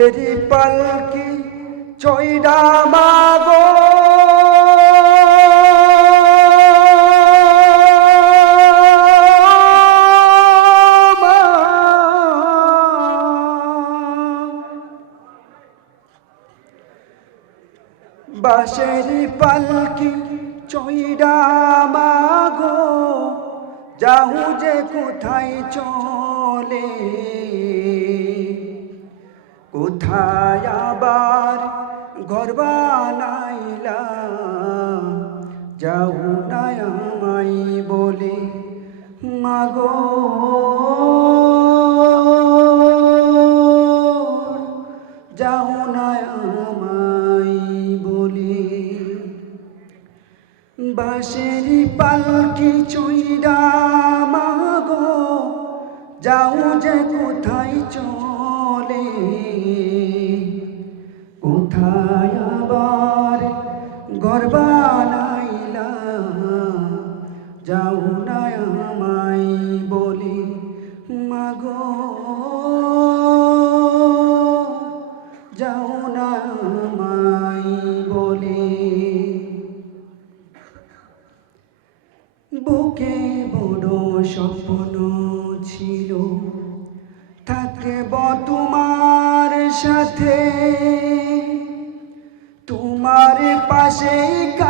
তেরি পালকি চৈরা মাগো। বাঁশের পালকি চৈরা মাগো যাও যে কোথায় চলে। কোথায় আবার ঘর বানাইলা যাও না আমায় বলে, মাগো। যাও না আমায় বলে, বাঁশের পালকি চইরা মাগো, যাও যে কোথায় চলে না বলে মাগো যাও না বলে। বুকে স্বপ্ন ছিল তোমার সাথে। তোমার পাশে কাটবে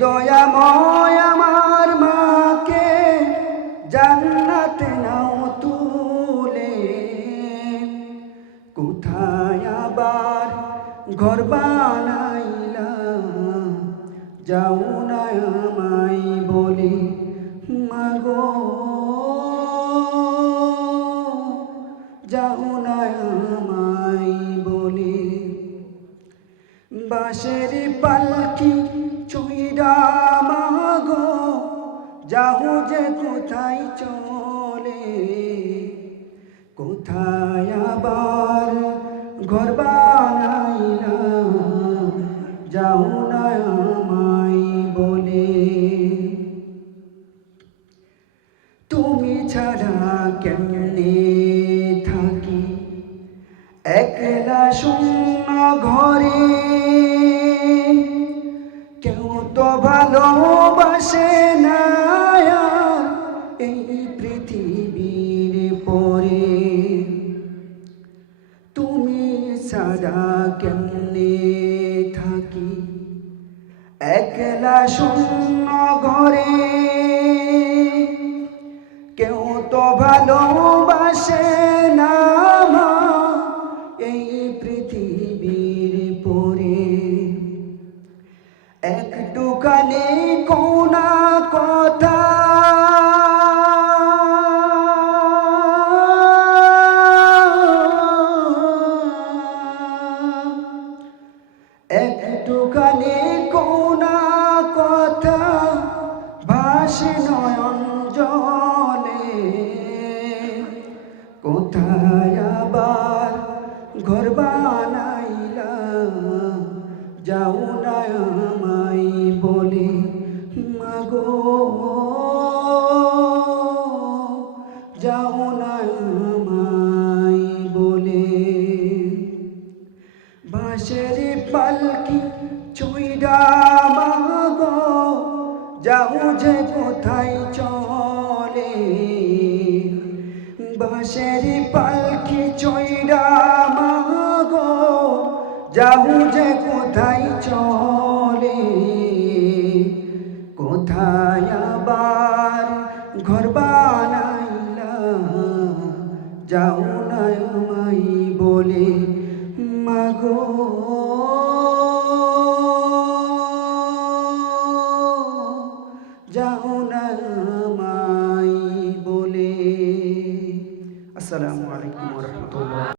দয়াময় আমার মাকে জান্নাতে নাও তুলে। কোথায় আবার ঘর বানাইলা? যাও না আমায় বলে, মাগো, যাও না আমায় বলে। বাঁশের পালকি চুইরা মাগো যাও যে কোথায় চলে। কোথায় আবার ঘর বানাইলা, যাও না আমায় বলে। তুমি ছাড়া কেমনে ছাড়া কেমনে থাকি। একলা শূন্য ঘরে। কেউ তো ভালোবাসে না এই পৃথিবীর পরে। একটুখানি ভাসে নয়ন জলে। কোথায় আবার ঘর বানাইলা যাও না আমায় বলে, মাগো। যাও না আমায় বলে। বাঁশের পালকি চুইরা মাগো যাও যে কোথায় চলে। বাঁশের পালকি চইরা মাগো, যাও যে কোথায় চলে। কোথায় আবার ঘর বানাইলা, যাও না আমায় বলে।